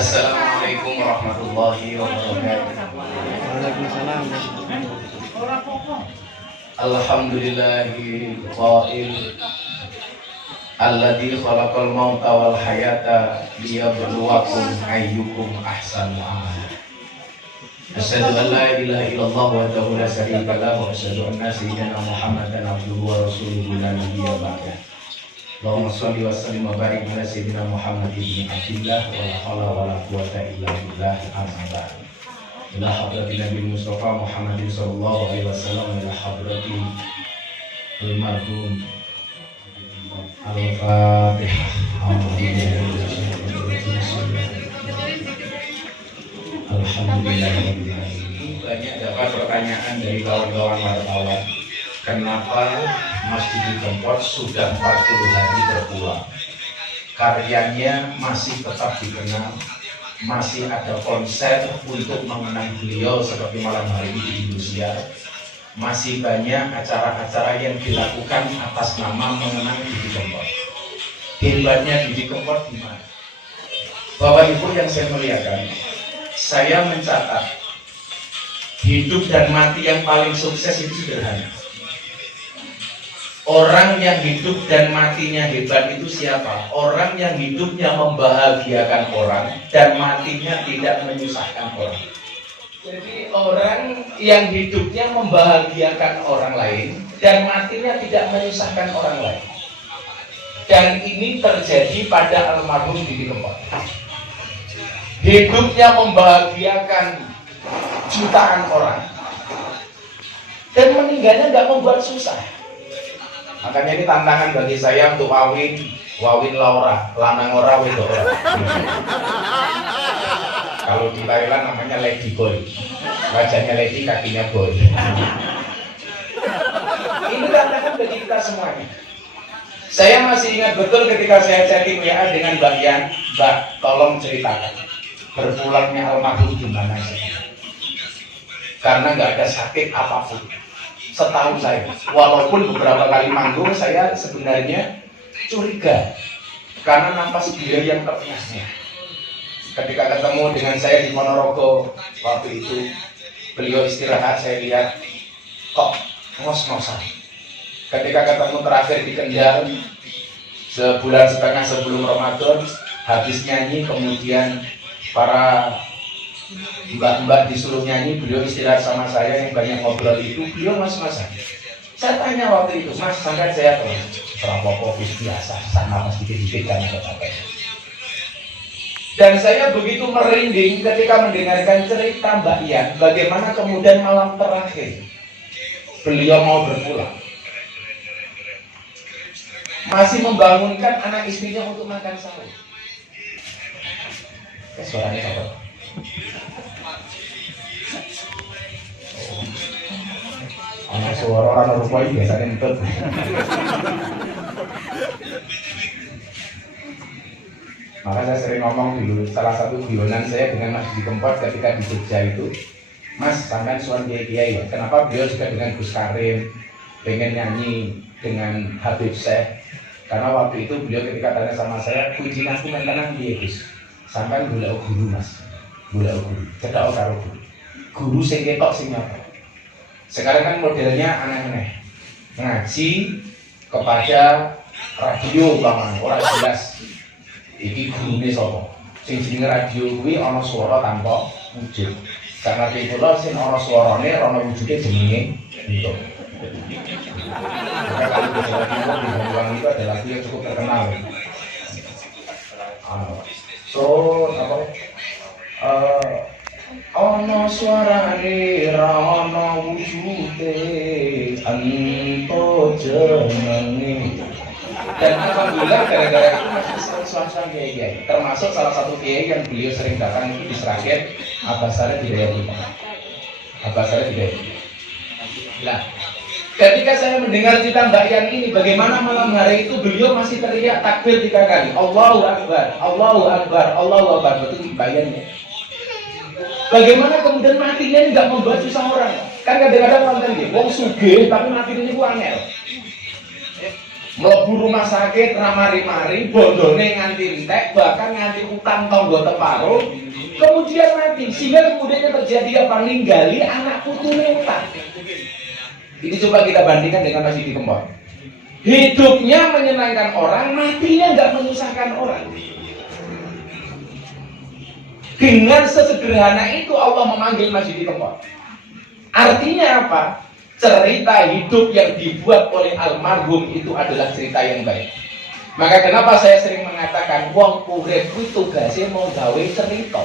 Assalamualaikum warahmatullahi wabarakatuh. Waalaikumsalam. Alhamdulillahi qail alladzi khalaqal mauta wal hayata liyabluwakum ayyukum ahsanu amala. Asyhadu an la ilaha illallah wahdahu la syarika lahu wa asyhadu anna sayyidina Muhammadan abduhu wa rasuluhu la nabiyya ba'dahu. Allahumma sholli wa sallim wa barik ala sayyidina Muhammad ibn Abdillah wa la haula wa la quwwata illa billah amma ba'd. Ila hadratin Nabi Mustafa Muhammadin sallallahu alaihi wasallam ila hadratin almarhum Al-Fatihah. Alhamdulillah. Banyak dapat pertanyaan dari kawan-kawan wartawan. Kenapa Masjid Kempot sudah 40 hari berpulang? Karyanya masih tetap dikenal, masih ada konser untuk mengenang beliau seperti malam hari ini di Indosiar. Masih banyak acara-acara yang dilakukan atas nama mengenang Didi Kempot. Hebatnya Didi Kempot di mana? Bapak Ibu yang saya muliakan, saya mencatat hidup dan mati yang paling sukses itu sederhana. Orang yang hidup dan matinya hebat itu siapa? Orang yang hidupnya membahagiakan orang dan matinya tidak menyusahkan orang. Jadi orang yang hidupnya membahagiakan orang lain dan matinya tidak menyusahkan orang lain. Dan ini terjadi pada almarhum Didi Kempot. Hidupnya membahagiakan jutaan orang dan meninggalnya nggak membuat susah. Makanya ini tantangan bagi saya untuk Wawin Laura, lanang ora wedok ora. Kalau di Thailand namanya Lady Boy. Wajahnya Lady, kakinya Boy. Ini tantangan bagi kita semuanya. Saya masih ingat betul ketika saya chatting WA dengan Mbak Yan, Mbak, tolong ceritakan berpulangnya almarhum gimana sih? Karena nggak ada sakit apapun. Setahu saya, walaupun beberapa kali manggung saya sebenarnya curiga karena napas beliau yang ternyasnya. Ketika ketemu dengan saya di Ponorogo waktu itu, beliau istirahat, saya lihat kok ngos-ngosan. Ketika ketemu terakhir di Kendal sebulan setengah sebelum Ramadan, habis nyanyi kemudian para mbak-mbak disuruh nyanyi, beliau istirahat sama saya yang banyak ngobrol itu, beliau mas-masan. Saya tanya waktu itu, Mas, sampai saya tuh rapopo biasa, sama mas dikit-dikit kan apa-apa. Dan saya begitu merinding ketika mendengarkan cerita Mbak Ian, bagaimana kemudian malam terakhir beliau mau berpulang, masih membangunkan anak istrinya untuk makan sahur. Suaranya apa? Anak suara orang rupa ini biasanya entut. Maka saya sering ngomong dulu, salah satu guyonan saya dengan Mas Didi Kempot ketika di Jogja itu, Mas, sampean suan kiai ya, kenapa beliau juga dengan Gus Karim pengen nyanyi dengan Habib Syekh? Karena waktu itu beliau ketika tanya sama saya, kunci aku mentenang dia Gus, sampean gula guru Mas, gula guru, cedak karo guru, guru sing ketok sing nyapa. Sekarang kan modelnya aneh-aneh, ngaji kepada radio banget, orang jelas. Iki gurune sapa? Sing jenenge radio kuwi ana swara tanpa wujud. Karena kula sing ana swarane ana wujude jenenge itu. Maka kalau di Jawa Timur di Banyuwangi itu ada lagu yang cukup terkenal. So apa? Ana swarane ra ana wujude anto jenenge. Dan alhamdulillah gara-gara itu masih suasana kiai, termasuk salah satu kiai yang beliau sering datang itu di Sragen, Abbas Saleh Hidayatullah. Abbas Saleh Hidayatullah. Nah, ketika saya mendengar cerita Mbak Yan ini, bagaimana malam hari itu beliau masih teriak takbir 3 kali, Allahu Akbar, Allahu Akbar, Allahu Akbar, betul Mbak Yan ya. Bagaimana kemudian matinya ini nggak membuat susah orang? Kan kadang-kadang orang kan wong sugih tapi matinya itu angel. mlebu rumah sakit ramari-mari, bondone nganti entek, bahkan nganti utang tangga teparo, kemudian mati. Sehingga kemudian terjadi apa? Ninggali anak putune utang. Ini coba kita bandingkan dengan Mas Didi Kempot. Hidupnya menyenangkan orang, matinya nggak menyusahkan orang. Dengan sesederhana itu Allah memanggil Mas Didi Kempot. Artinya apa? Cerita hidup yang dibuat oleh almarhum itu adalah cerita yang baik. Maka kenapa saya sering mengatakan wong urip kuwi tugasnya mau gawe cerita.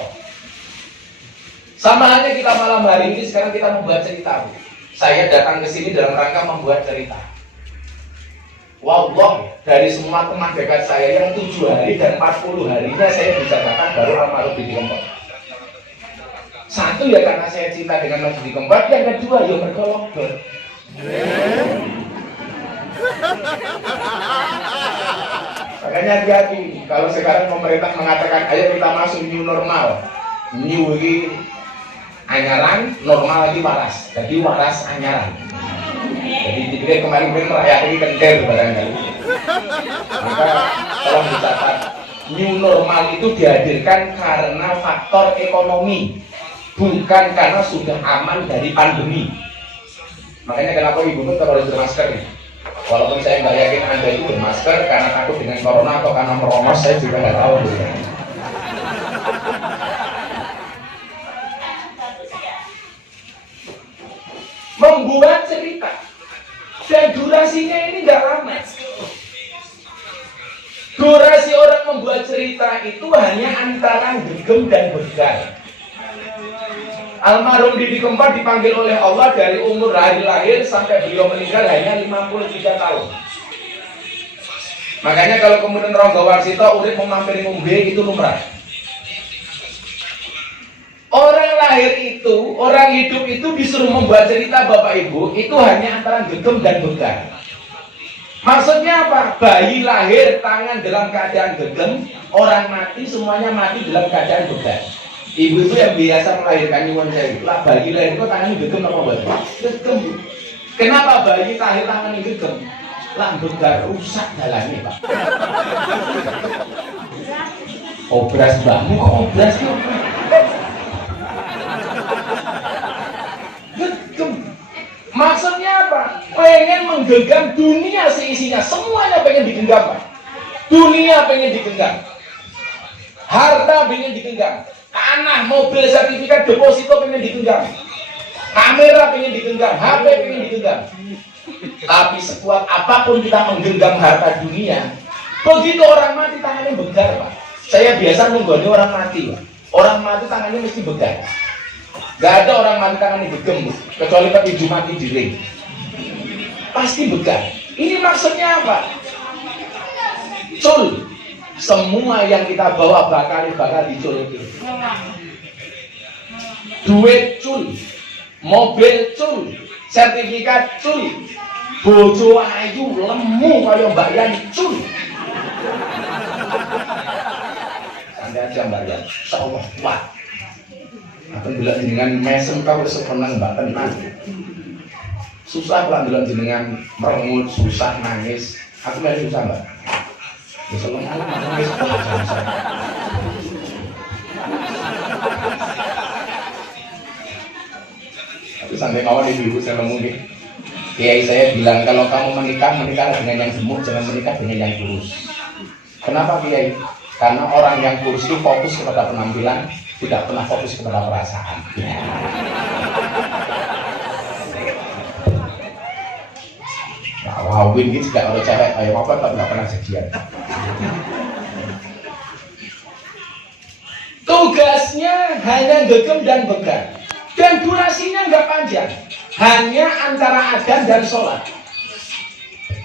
Sama halnya kita malam hari ini sekarang kita membuat cerita. Saya datang ke sini dalam rangka membuat cerita. Wallah, dari semua teman dekat saya yang 7 hari dan 40 harinya saya bisa datang baru almarhum Didi Kempot. Satu ya karena saya cinta dengan Mas Didi Kempot, yang kedua ya berkolok. Makanya hati-hati kalau sekarang pemerintah mengatakan ayo kita masuk new normal, new ini anyaran, normal lagi waras, jadi waras anyaran. Jadi dipikir kemarin rakyat ini kenter barangkali. Maka tolong dicatat, new normal itu dihadirkan karena faktor ekonomi, bukan karena sudah aman dari pandemi. Makanya kenapa ibu tuh harus bermasker nih? Walaupun saya nggak yakin anda itu bermasker karena takut dengan corona atau karena meromos, saya juga nggak tahu. Membuat cerita dan durasinya ini nggak lama. Durasi orang membuat cerita itu hanya antara gegem dan begal. Almarhum Didi Kempot dipanggil oleh Allah dari umur hari lahir sampai beliau meninggal hanya 53 tahun. Makanya kalau kemudian Ronggo Warsito urip memampiri ngombe itu lumrah. Orang lahir itu, orang hidup itu disuruh membuat cerita Bapak Ibu itu hanya antara gegem dan begal. Maksudnya apa? Bayi lahir tangan dalam keadaan gegem, orang mati semuanya mati dalam keadaan begal. Ibu itu yang biasa melahirkan nyuwun saya, lah bayi lahir itu tangannya gegem apa buat? Gegem. Kenapa bayi lahir tangannya gegem? Lah begal rusak dalamnya Pak. Obras mbakmu kok obras kok? Gegem. Maksudnya apa? Pengen menggenggam dunia seisinya, semuanya pengen digenggam Pak. Dunia pengen digenggam, harta pengen digenggam, tanah, mobil, sertifikat, deposito pengen digenggam, kamera pengen digenggam, HP pengen digenggam. Tapi sekuat apapun kita menggenggam harta dunia, begitu orang mati tangannya begal Pak. Saya biasa menggoni orang mati Pak. Orang mati tangannya mesti begal. Gak ada orang mati tangannya gegem, kecuali petinju mati di ring. Pasti begal. Ini maksudnya apa? Cul. Semua yang kita bawa bakal dicul. Duit cul, mobil cul, sertifikat cul, bojo ayu lemu kaya Mbak Yan cul. Santai aja Mbak Yan, insyaallah kuat. Aku bilang dengan mesem kau sepenang Mbak tenang. Susah lah bilang jenengan merengut, susah nangis. Aku masih susah Mbak. Ya selalu nangis. Tapi sampai mawon ibu saya ngomongin. Kiai saya bilang kalau kamu menikah dengan yang gemuk, jangan menikah dengan yang kurus. Kenapa Kiai? Karena orang yang kurus itu fokus kepada penampilan, tidak pernah fokus kepada perasaan. Wawin gitu gak ada cewek ayo apa tak nggak pernah sekian. Tugasnya hanya gegem dan begal, dan durasinya nggak panjang, hanya antara adzan dan sholat.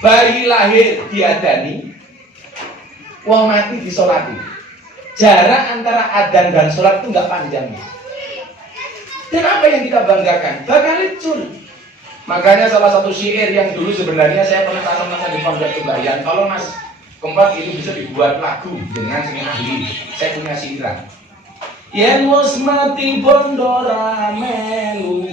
Bayi lahir diadani, wong mati disolati. Jarak antara adzan dan sholat itu nggak panjang. Dan apa yang kita banggakan? Bakal licul. Makanya salah satu syair yang dulu sebenarnya saya pernah tanam di Pondok Kebayan. Kalau Mas Kempot ini bisa dibuat lagu dengan seni ahli. Saya punya sindiran. Yen wis mati bondora melu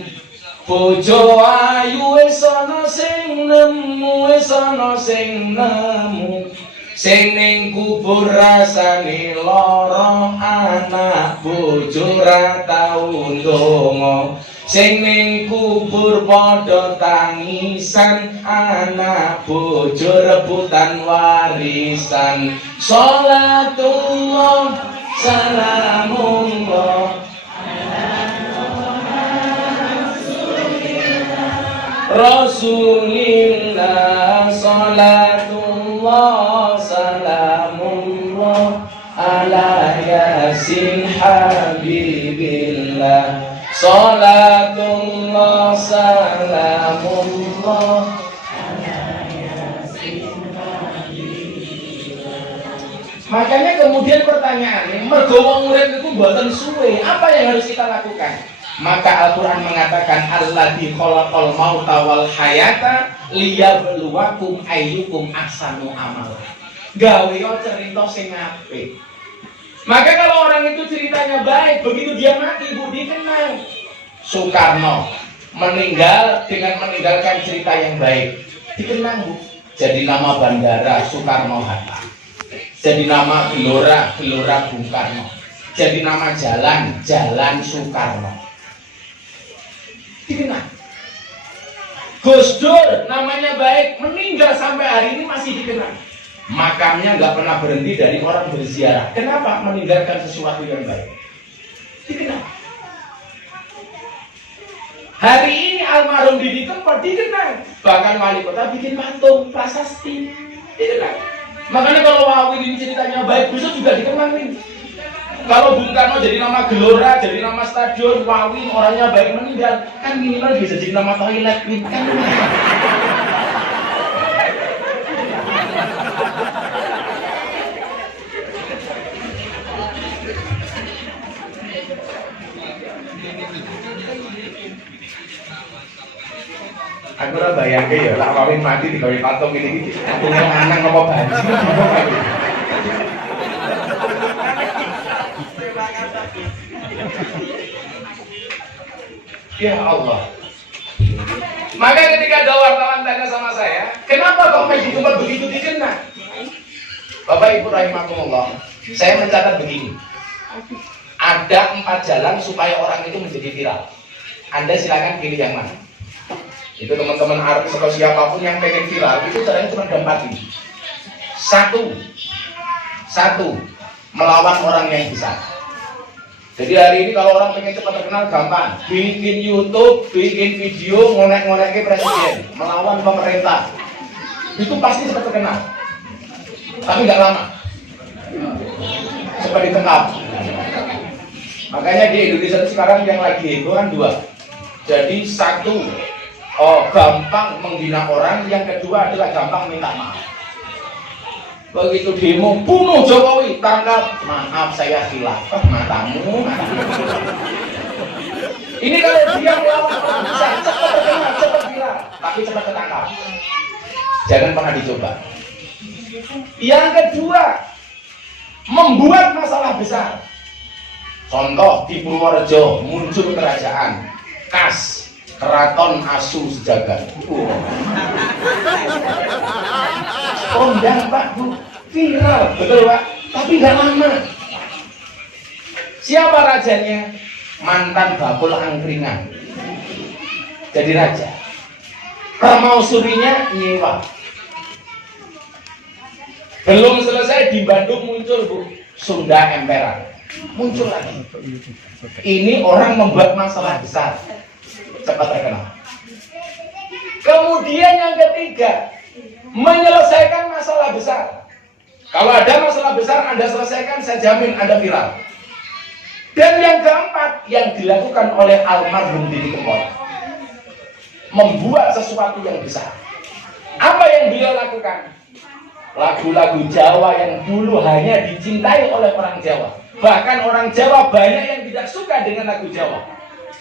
Bojo ayu wis ana sing nemu, wis ana sing nemu. Sing ning kubur rasane lara, anak bojo ra tau ndonga. Sing ning kubur padha tangisan, anak bojo rebutan warisan. Sholatullah salamullah Rasulillah, salatullah salamullah ala yasin habibillah. Salatullah salamullah. Makanya kemudian pertanyaannya, mergo wong urip iku mboten suwe, apa yang harus kita lakukan? Maka Al-Quran mengatakan alladzi khalaqal mauta wal hayata liyabluwakum ayyukum ahsanu amala. Gawe cerita sing apik. Maka kalau orang itu ceritanya baik, begitu dia mati Bu dikenang. Soekarno meninggal dengan meninggalkan cerita yang baik. Dikenang Bu. Jadi nama bandara Soekarno Hatta. Jadi nama gelora Bung Karno. Jadi nama jalan Soekarno. Dikenal. Gus Dur namanya baik, meninggal sampai hari ini masih dikenal. Makamnya nggak pernah berhenti dari orang berziarah. Kenapa? Meninggalkan sesuatu yang baik. Dikenal. Hari ini almarhum Didi Kempot dikenal. Bahkan wali kota bikin patung prasasti. Dikenal. Makanya kalau Wawi ini ceritanya baik, besok juga dikenal ini. Kalau Bung Karno jadi nama gelora, jadi nama stadion, Wawi orangnya baik meninggal, kan minimal bisa jadi nama toilet, kan? Aku ora bayangke ya, lah Wawi mati digawe patung ini, aku lanang apa banci. Ya Allah. Maka ketika ada wartawan tanya sama saya, kenapa kok Haji Kempot begitu dikenal? Bapak Ibu rahimakumullah, saya mencatat begini. Ada 4 jalan supaya orang itu menjadi viral. Anda silakan pilih yang mana. Itu teman-teman artis atau siapapun yang pengen viral, itu caranya cuma ada 4 ini. Satu, melawan orang yang besar. Jadi hari ini kalau orang pengen cepat terkenal gampang, bikin YouTube, bikin video ngonek-ngoneknya presiden, melawan pemerintah, itu pasti cepat terkenal. Tapi nggak lama, cepat ditangkap. Makanya di Indonesia sekarang yang lagi itu kan 2. Jadi 1, gampang menghina orang, yang kedua adalah gampang minta maaf. Begitu demo, bunuh Jokowi, tangkap, maaf saya khilafah, matamu. Ini kalau dia melawan bisa cepat terkenal, cepat viral, tapi cepat ketangkap. Jangan pernah dicoba. Yang kedua, membuat masalah besar. Contoh di Purworejo muncul kerajaan Kas, Keraton Asu Sejagat. Kondang Pak Bu, viral, betul Pak, tapi nggak lama. Siapa rajanya? Mantan bakul angkringan, jadi raja. Permausurinya nyewa. Belum selesai di Bandung muncul Bu, Sunda Emperan, muncul lagi. Ini orang membuat masalah besar, cepat terkenal. Kemudian yang ketiga, menyelesaikan masalah besar. Kalau ada masalah besar Anda selesaikan, saya jamin Anda viral. Dan yang keempat, yang dilakukan oleh almarhum Didi Kempot, membuat sesuatu yang besar. Apa yang beliau lakukan? Lagu-lagu Jawa yang dulu hanya dicintai oleh orang Jawa, bahkan orang Jawa banyak yang tidak suka dengan lagu Jawa.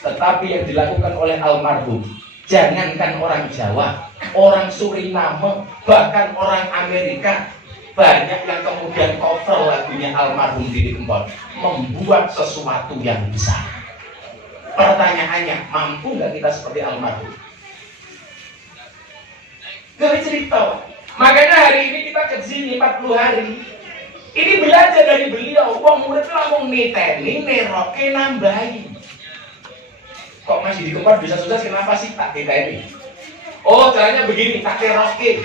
Tetapi yang dilakukan oleh almarhum, jangankan orang Jawa, orang Suriname, bahkan orang Amerika, banyak yang kemudian cover lagunya almarhum Didi Kempot, membuat sesuatu yang besar. pertanyaannya, mampu nggak kita seperti almarhum? Gak cerita. Makanya hari ini kita ke sini 40 hari. Ini belajar dari beliau. Wong murid langsung niteni, neroke, nambahin. Kok masih dikempar bisa sukses, kenapa sih tak niteni? Oh, caranya begini, tak neroke.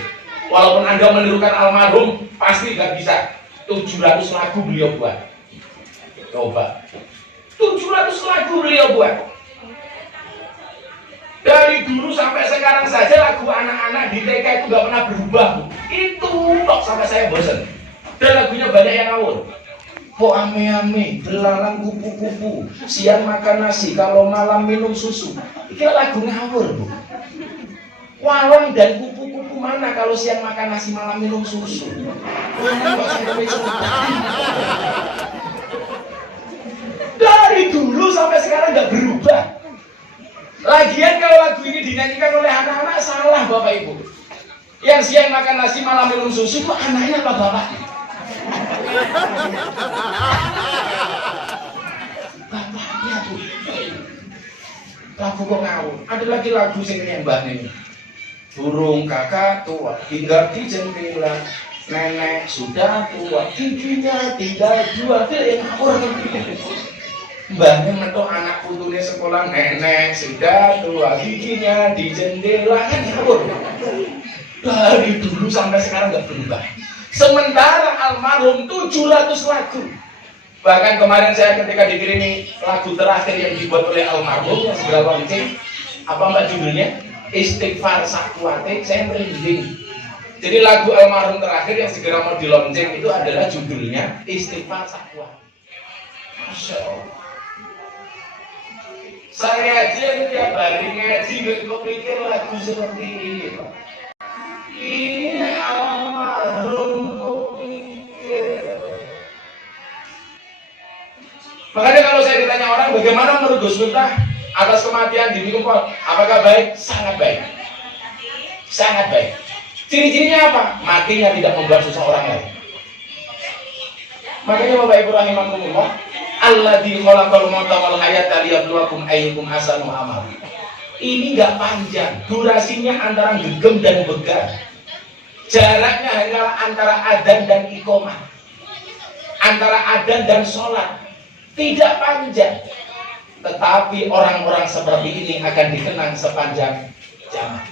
Walaupun Anda menirukan almarhum, pasti gak bisa. 700 lagu beliau buat. Coba. 700 lagu beliau buat. Dari dulu sampai sekarang saja lagu anak-anak di TK itu gak pernah berubah. Itu tok sampai saya bosan. Dan lagunya banyak yang ngawur. Po ame-ame, belalang kupu-kupu, siang makan nasi, kalau malam minum susu. Ini lagu ngawur, Bu. Walang dan kupu-kupu mana kalau siang makan nasi, malam minum susu? Dari dulu sampai sekarang gak berubah. Lagian kalau lagu ini dinyanyikan oleh anak-anak, salah Bapak Ibu. Yang siang makan nasi, malam minum susu, kok anaknya apa bapaknya? Bapaknya, Bu. Lagu kok ngawur. Ada lagi lagu sing nyembah ini. Burung kakak tua tinggal di jendela, nenek sudah tua giginya tinggal 2. Yang ngawur. Mbahnya mentok anak putune sekolah, nenek sudah tua giginya di jendela, kan ngawur. Dari dulu sampai sekarang nggak berubah. Sementara almarhum 700 lagu. Bahkan kemarin saya ketika dikirimi lagu terakhir yang dibuat oleh almarhum yang segera launching, apa mbak judulnya? Istighfar Sakwate, saya merinding. Jadi lagu almarhum terakhir yang segera mau di launching itu adalah judulnya Istighfar Sakwate. Masya Allah. Saya aja tiap hari ngaji nggak pikir lagu seperti ini. Ini almarhum. Makanya kalau saya ditanya orang bagaimana menurut Gus Miftah atas kematian Didi Kempot, apakah baik? Sangat baik. Sangat baik. Ciri-cirinya apa? Matinya tidak membuat susah orang lain. Makanya Bapak Ibu rahimakumullah, alladzi khalaqal mauta wal hayata liyabluwakum ayyukum ahsanu amala. Ini enggak panjang, durasinya antara gegem dan begar. Jaraknya hanyalah antara adzan dan iqamah. Antara adzan dan sholat. Tidak panjang. Tetapi orang-orang seperti ini akan dikenang sepanjang zaman.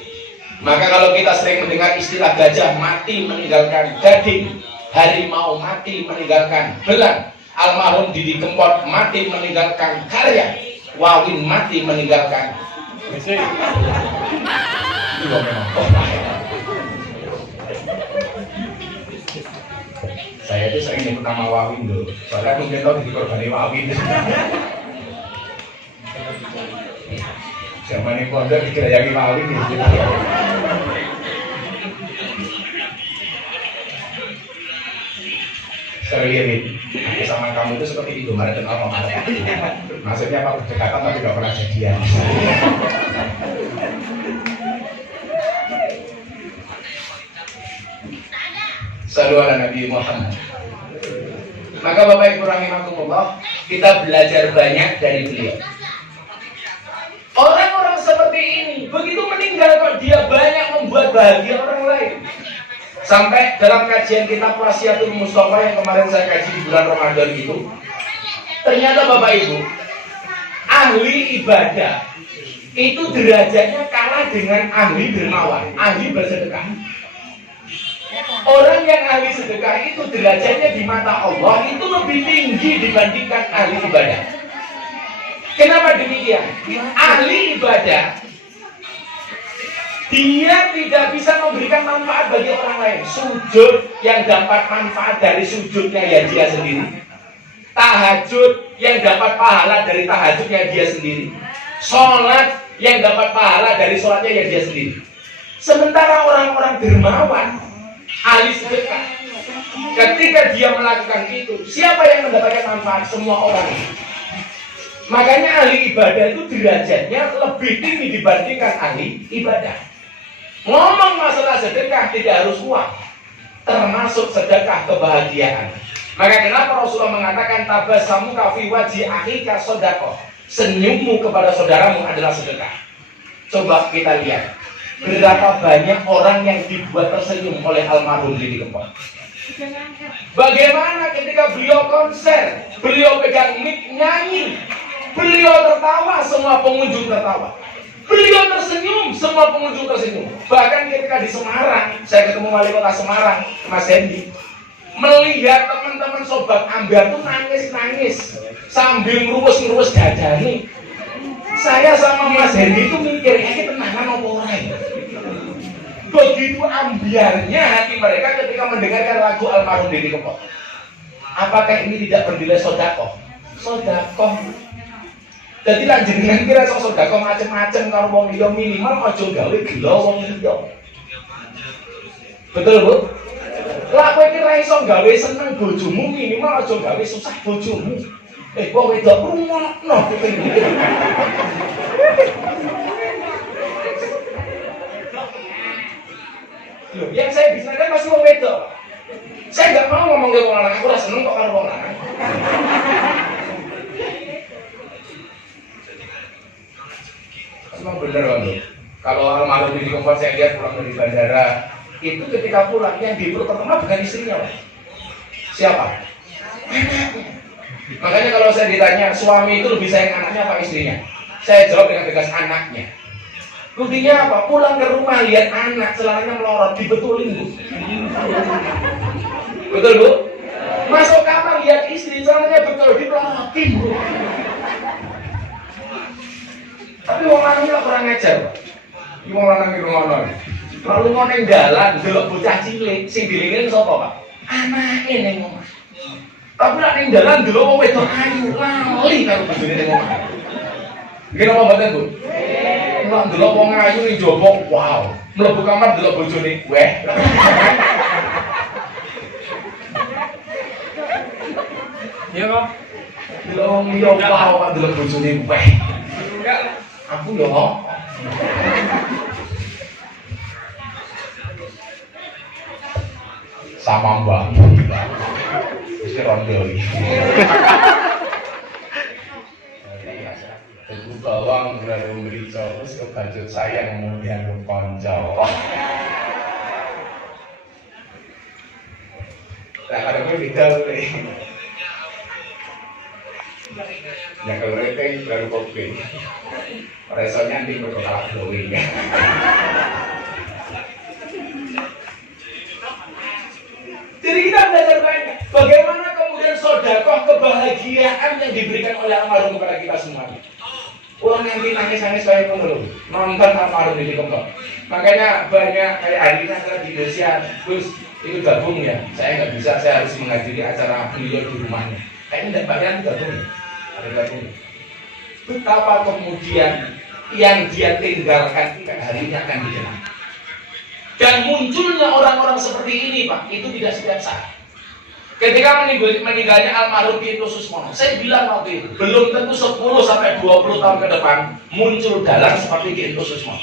Maka kalau kita sering mendengar istilah gajah mati meninggalkan gading, harimau mati meninggalkan belang, almarhum Didi Kempot mati meninggalkan karya, Wawin mati meninggalkan saya itu sering nyebut nama Wawin dulu, soalnya mungkin tahu dikorbani Wawin. Zaman ini pondok dikirayangi Wawin gitu. Serius, aku sama kamu itu seperti Indomaret dan Alfamart. Maksudnya apa, berdekatan tapi gak pernah jadian. Sallu ala Nabi Muhammad. Maka Bapak Ibu rahimakumullah, kita belajar banyak dari beliau. Orang-orang seperti ini begitu meninggal kok dia banyak membuat bahagia orang lain. Sampai dalam kajian kitab Wasiatul Mustafa yang kemarin saya kaji di bulan Ramadan itu, ternyata Bapak Ibu, ahli ibadah itu derajatnya kalah dengan ahli dermawan, ahli bersedekah. Orang yang ahli sedekah itu derajatnya di mata Allah itu lebih tinggi dibandingkan ahli ibadah. Kenapa demikian? Ahli ibadah dia tidak bisa memberikan manfaat bagi orang lain. Sujud yang dapat manfaat dari sujudnya ya dia sendiri. Tahajud yang dapat pahala dari tahajudnya dia sendiri. Sholat yang dapat pahala dari sholatnya ya dia sendiri. Sementara orang-orang dermawan, ahli sedekah, ketika dia melakukan itu, siapa yang mendapatkan manfaat? Semua orang. Makanya ahli ibadah itu derajatnya lebih tinggi dibandingkan ahli ibadah. Ngomong masalah sedekah tidak harus uang, termasuk sedekah kebahagiaan. Maka kenapa Rasulullah mengatakan tabassamu ka fi wajhi akhika shadaqah. senyummu kepada saudaramu adalah sedekah. Coba kita lihat berapa banyak orang yang dibuat tersenyum oleh almarhum Didi Kempot. Bagaimana ketika beliau konser, beliau pegang mic nyanyi, beliau tertawa, semua pengunjung tertawa. Beliau tersenyum, semua pengunjung tersenyum. Bahkan ketika di Semarang, saya ketemu wali kota Semarang, Mas Hendy, melihat teman-teman sobat Ambiar tuh nangis-nangis sambil ngerus-ngerus dadane. Saya sama Mas Hendy itu mikir, ini tenangan apa orang? Begitu ambiarnya hati mereka ketika mendengarkan lagu almarhum Didi Kempot. Apakah ini tidak bernilai sodakoh? Sodakoh. Jadi lanjut dengan kira sodakoh macem-macem kalau wong liya minimal aja gawe gelo wong liya. Betul Bu? Lah kowe iki ra iso gawe seneng bojomu minimal aja gawe susah bojomu. Wong wedok rungokno kuping. Loh, yang saya bisa kan masih wong wedok. Saya nggak mau ngomong ke wong lanang, aku rasa seneng kok karo wong lanang. Memang bener loh. Kalau almarhum Didi Kempot saya lihat pulang dari bandara, itu ketika pulang yang dipeluk pertama bukan istrinya, Pak. Siapa? Anaknya. Makanya kalau saya ditanya suami itu lebih sayang anaknya apa istrinya, saya jawab dengan tegas anaknya. Buktinya apa? Pulang ke rumah lihat anak celananya melorot, dibetulin Bu. Betul Bu? Masuk kamar lihat istri celananya betul, dipelorotin Bu. Tapi wong lanang kok kurang ajar. Iki wong lanang iki ngono. Lalu ngono ning dalan delok bocah cilik, sing dililin sapa, Pak? Anake ning omah. Tapi nek ning dalan delok wong wedok ayu, lali karo bojone ning omah. Nggih napa mboten, Bu? Nek delok wong ayu ning jaba, wow. Mlebu kamar delok bojone, weh. Iya, Pak. Delok wong liya wow, delok bojone, weh. Enggak. Aku yo sama Mbak isi rondo ini aku bawang lalu memberi terus kebancut saya kemudian konco nah kalau gue beda ya kalau itu baru kopi resonnya nanti berkota glowing ya. Jadi kita belajar banyak bagaimana kemudian sedekah kebahagiaan yang diberikan oleh almarhum kepada kita semuanya. Orang yang nangis-nangis kayak pengeluh nonton almarhum Didi Kempot. Makanya banyak kayak hari ini acara di Indonesia, terus ikut gabung ya. Saya nggak bisa, saya harus menghadiri acara beliau di rumahnya. Kayaknya tidak bagian gabung ya, ada gabung. Betapa kemudian yang dia tinggalkan hari ini akan dikenang. Dan munculnya orang-orang seperti ini, Pak, itu tidak setiap saat. Ketika meninggalnya almarhum Ki Susmono, saya bilang waktu itu, belum tentu 10-20 tahun ke depan muncul dalang seperti Ki Susmono.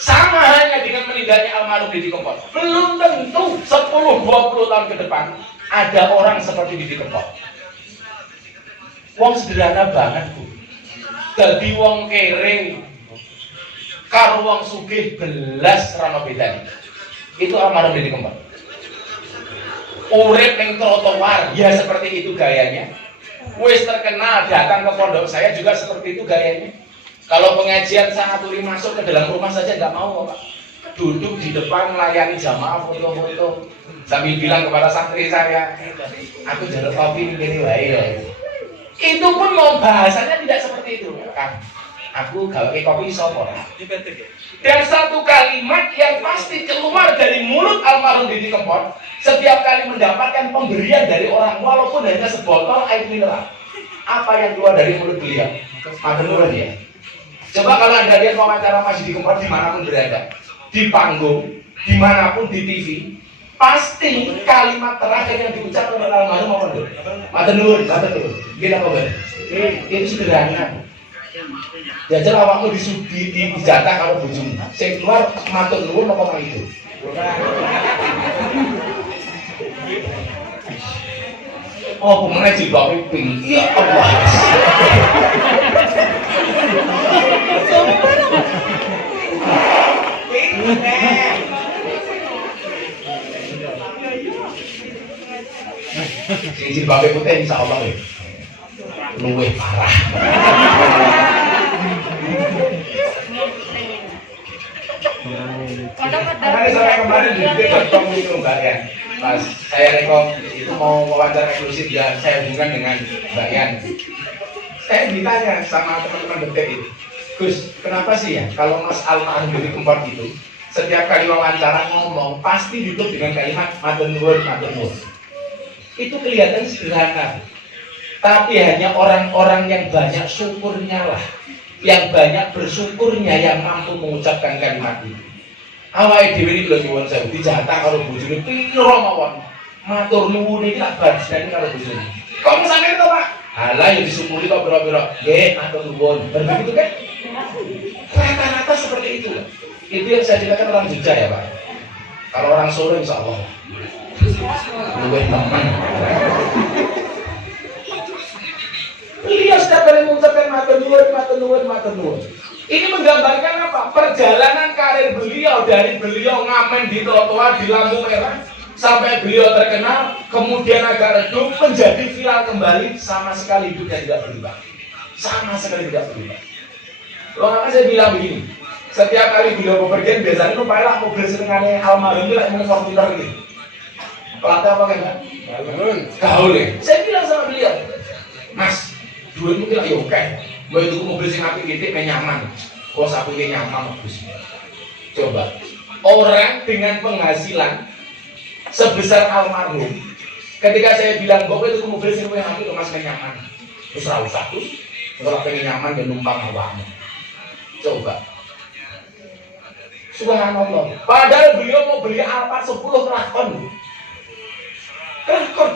Sama halnya dengan meninggalnya almarhum Didi Kempot, belum tentu 10-20 tahun ke depan ada orang seperti Didi Kempot. Wong sederhana banget, Bu. Dadi wong kere karo wong sugih belas rano bedane. Itu almarhum Didi Kempot. Urip ning trotoar, ya seperti itu gayanya. Wis terkenal datang ke pondok saya juga seperti itu gayanya. Kalau pengajian saya aturi masuk ke dalam rumah saja nggak mau, Pak. Duduk di depan melayani jamaah foto-foto sambil bilang kepada santri saya, aku jalur kopi ini wae ya. Itu pun mau bahasanya tidak seperti itu, kan? Aku gawe kopi sapa. Dan satu kalimat yang pasti keluar dari mulut almarhum Didi Kempot setiap kali mendapatkan pemberian dari orang walaupun hanya sebotol air mineral. Apa yang keluar dari mulut beliau? Matur ya. Coba kalau Anda lihat wawancara Mas Didi Kempot dimanapun berada, di panggung, dimanapun di TV, pasti kalimat terakhir yang diucapkan oleh almarhum apa dulu? Matur nuwun. Gila apa ber? Itu sederhana. Jajal awakmu dijatah kalau bojomu. Sing keluar matur nuwun apa itu? Oh, pemenang jilbab pink. Ya Allah. Si jilbab putih insya Allah ya. Luwih parah. Makanya saya kemarin di detik.com itu Mbak Yan. Pas saya rekom itu mau wawancara eksklusif dan saya hubungan dengan Mbak Yan. Saya ditanya sama teman-teman detik itu, Gus, kenapa sih ya kalau Mas Almarhum dari Kempot itu setiap kali wawancara ngomong pasti ditutup dengan kalimat matur nuwun, matur nuwun. Itu kelihatan sederhana, tapi hanya orang-orang yang banyak syukurnya lah, yang banyak bersyukurnya yang mampu mengucapkan kalimat itu. Awake dhewe iki lho nyuwun sewu dijatah karo bojone piro mawon. Matur nuwun iki lak badani karo bojone. Kamu sampeyan to, Pak? Halah yang disyukuri kok pira-pira. Nggih, matur nuwun. Begitu kan? Rata-rata seperti itu. Itu yang saya ceritakan orang Jogja ya, Pak. Kalau orang Solo insyaallah luwih teman. Beliau setiap kali mengucapkan matur nuwun, matur nuwun, matur nuwun. Ini menggambarkan apa? Perjalanan karir beliau dari beliau ngamen di trotoar di lampu merah sampai beliau terkenal, kemudian agak redup menjadi viral kembali, sama sekali hidupnya tidak berubah. Sama sekali tidak berubah. Loh, maka saya bilang begini, setiap kali beliau bepergian biasanya lu pakai mobil senengannya almarhum itu kayak mau Fortuner gitu. Pelatih apa kan? Gaul ya. Saya bilang sama beliau, Mas, duit mungkin ayo oke. Mau itu mobil sing apik titik nyaman. Kok sapuke nyaman Gus. Coba. Orang dengan penghasilan sebesar almarhum, ketika saya bilang, "Kok itu mobil sing apik Mas nyaman." Wis ra usah Gus. Kalau pengen nyaman dan numpang awakmu. Coba. Subhanallah. Padahal beliau mau beli Alphard 10 krakon. Krakon.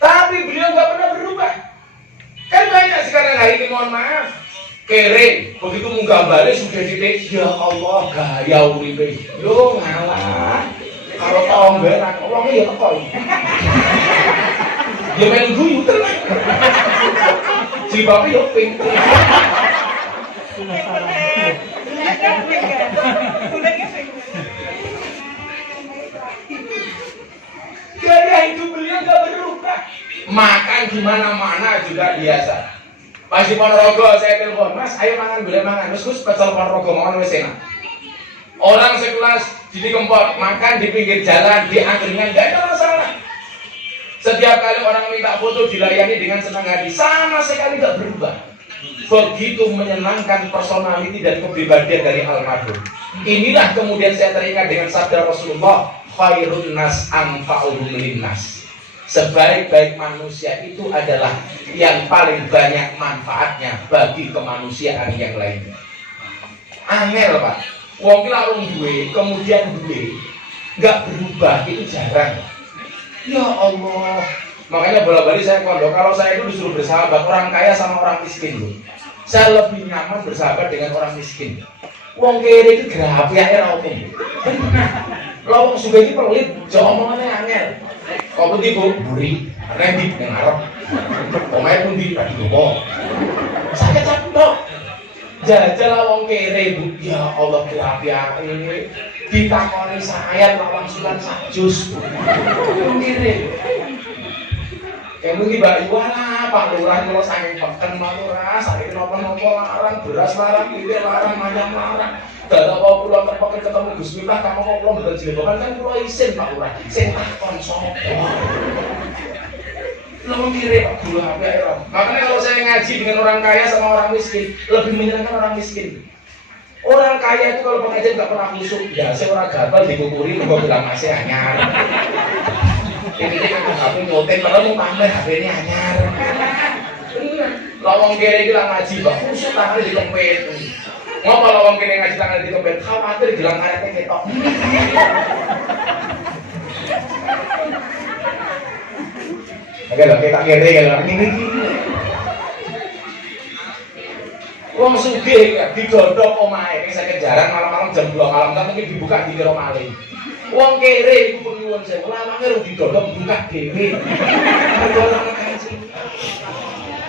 Tapi beliau nggak pernah berubah. Kan banyak sekarang hari ini, mohon maaf, kere, begitu munggah balik sudah titik, ya Allah gaya uripe, yo ngalah, kalau tomberan, orangnya ya kok, ya main guyu tenang, si bapak yo pink, gaya hidup beliau nggak berubah. Makan di mana-mana juga biasa. Pas di Ponorogo saya telepon, Mas, ayo mangan boleh mangan. Terus pecel Ponorogo mangan wis enak. Orang sekelas di Kempot makan di pinggir jalan, di angkringan, enggak ada masalah. Setiap kali orang minta foto dilayani dengan senang hati, sama sekali tidak berubah. Begitu menyenangkan personality dan kepribadian dari almarhum. Inilah kemudian saya teringat dengan sabda Rasulullah, khairun nas anfa'uhum linnas. Sebaik-baik manusia itu adalah yang paling banyak manfaatnya bagi kemanusiaan yang lainnya. Angel Pak, wong ki larung duwe, kemudian duwe, nggak berubah, itu jarang. Ya Allah, makanya bola-balik saya kondok, kalau saya itu disuruh bersahabat orang kaya sama orang miskin loh. Saya lebih nyaman bersahabat dengan orang miskin. Wong kere itu gerah ya era oke. Lo sudah ini pelit, jauh omongannya angel. Kau putih bu, buri, rendik yang Arab. Omai pun di tadi ngomong. Sakit dok. Jajal wong kere bu, ya Allah kerapian ini ditakoni saya lawan sulan sajus. Wong kere. Kayak mungkin Mbak Iwana, Pak Lurah kalau saking peken Pak Lurah, saking nopo-nopo larang, beras larang, titik larang, ayam larang. Gak tau kalau pulau terpakai ketemu Gus Miftah, kamu kok pulau betul jilbaban kan pulau isin Pak Lurah, isin takon sopo. Lo kiri Pak Guru HP ya. Makanya kalau saya ngaji dengan orang kaya sama orang miskin, lebih menyenangkan orang miskin. Orang kaya itu kalau pengajian nggak pernah kusuk, ya saya orang gagal dikukuri, gue bilang masih anyar. Ini kan HP nyoten, kalau mau pamer HP ini anyar. Lawang kiri bilang ngaji, Pak kusuk tangannya di kempet. Ngapa lawang kiri ngaji tangannya di kempet? Khawatir bilang karetnya ketok. Oke loh, kita kiri ya, ini. Wong sugih ya didodok omahe, ning saya jarang malam-malam jam 2 malam kan mungkin dibuka di kiro maling. Wong kere iku nyuwun sewu lamane ro didodok buka dhewe.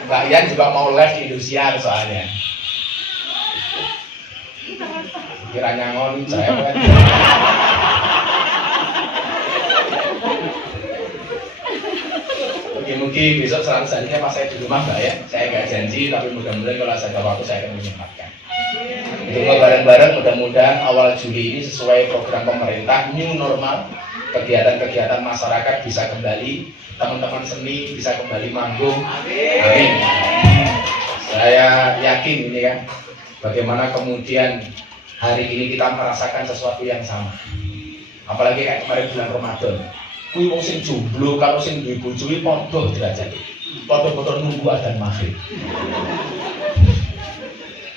Mbak Yan juga mau live di Indosiar soalnya. Kira nyangon saya kan. Mungkin besok selanjutnya pas saya di rumah Mbak ya. Saya nggak janji tapi mudah-mudahan kalau saya ada waktu saya akan menyempatkan. Tunggu bareng-bareng, mudah-mudahan awal Juli ini sesuai program pemerintah new normal, kegiatan-kegiatan masyarakat bisa kembali, teman-teman seni bisa kembali manggung. Amin. Saya yakin ini kan, bagaimana kemudian hari ini kita merasakan sesuatu yang sama. Apalagi kayak kemarin bulan Ramadan. Kuwi wong sing jomblo karo sing duwe bojo iki padha derajate. Padha-padha nunggu adzan maghrib.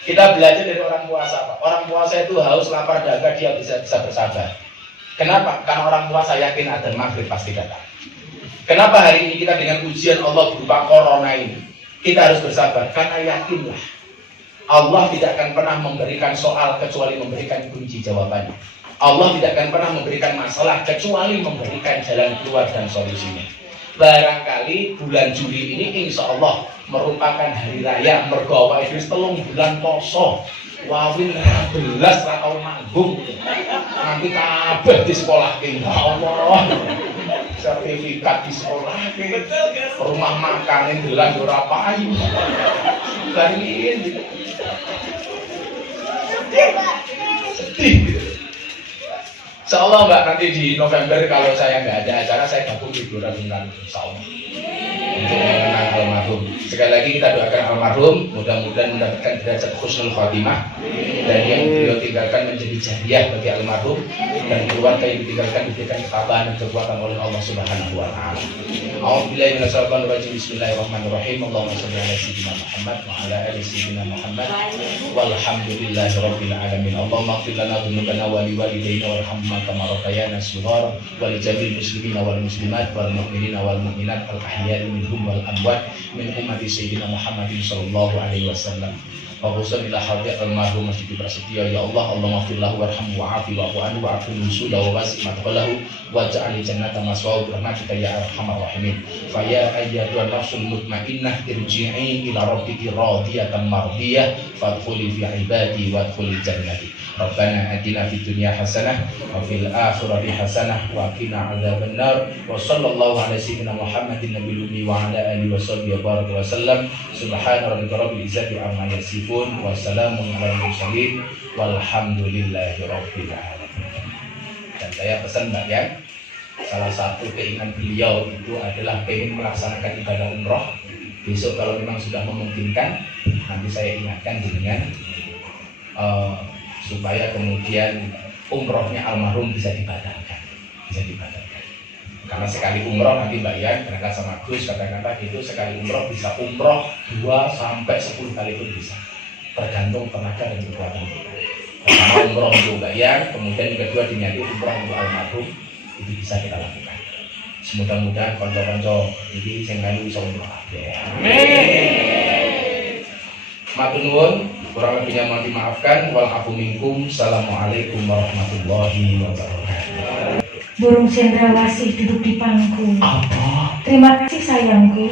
Kita belajar dari orang puasa, Pak. Orang puasa itu haus, lapar, dahaga, dia bisa bersabar. Kenapa? Karena orang puasa yakin adzan maghrib pasti datang. Kenapa hari ini kita dengan ujian Allah berupa corona ini kita harus bersabar? Karena yakinlah Allah tidak akan pernah memberikan soal kecuali memberikan kunci jawabannya. Allah tidak akan pernah memberikan masalah kecuali memberikan jalan keluar dan solusinya. Barangkali bulan Juli ini insya Allah merupakan hari raya mergo awake dhewe 3 bulan poso. Wawin 11 ra tau manggung. Nanti kabeh di sekolah ya Allah. Sertifikat di sekolah rumah makan gelang ora payu. Bariin. Sedih gitu. Insyaallah Mbak, nanti di November kalau saya nggak ada acara, saya gabung liburan dengan insyaallah untuk mengenang almarhum. Sekali lagi kita doakan almarhum, mudah-mudahan mendapatkan derajat husnul khotimah dan yang beliau tinggalkan menjadi jariah bagi almarhum dan keluarga yang ditinggalkan diberikan ketabahan dan kekuatan oleh Allah Subhanahu wa taala. A'udzubillahi minasyaitonir rajim. Bismillahirrahmanirrahim. Allahumma shalli ala sayyidina Muhammad wa ala ali sayyidina Muhammad. Walhamdulillahirabbil alamin. Allahumma ighfir lana dzunubana wa liwalidayna warhamna kama rabbayana shighara wa li jami'il muslimina wal muslimat wal mu'minina wal mu'minat al ahya'i minhum wal amwat min ummati sayyidina Muhammadin sallallahu alaihi wasallam. Wa qusanilah hadhihi almarhum Masjid Prasetyo. Ya Allah, Allahumma ighfirlahu warhamhu wa'afi wa'fu anhu wa'fu nusulahu wa wasi' madkhalahu waj'al jannata maswa'u bi rahmatika ya arhamar rahimin. Fa ya ayyatuhan nafsul mutmainnah irji'i ila rabbiki radiyatan mardiyah fadkhuli fi ibadi wadkhulil jannati. Rabbana atina fid dunya hasanah wa fil akhirati hasanah wa qina adzabannar. Wa sallallahu ala sayyidina Muhammadin nabiyil ummi wa ala alihi washabbihi wa baraka wa sallam. Subhana rabbika rabbil izzati amma yasifun wa salamun alal mursalin walhamdulillahi rabbil alamin. Dan saya pesan Mbak Yan, salah satu keinginan beliau itu adalah pengen melaksanakan ibadah umroh. Besok kalau memang sudah memungkinkan, nanti saya ingatkan dengan supaya kemudian umrohnya almarhum bisa dibatalkan, karena sekali umroh nanti Mbak Yan berangkat sama Gus kata-kata itu sekali umroh bisa umroh 2 sampai 10 kali pun bisa, tergantung tenaga dan kekuatan kita. Pertama umroh untuk Mbak Yan, kemudian yang kedua diniati umroh untuk almarhum, itu bisa kita lakukan. Semoga-moga konco-konco ini sing melu iso umroh. Amin. Matur nuwun. Kurang lebihnya mohon dimaafkan. Walafu minkum. Assalamualaikum warahmatullahi wabarakatuh. Burung cendrawasih duduk di pangku. Apa? Terima kasih sayangku.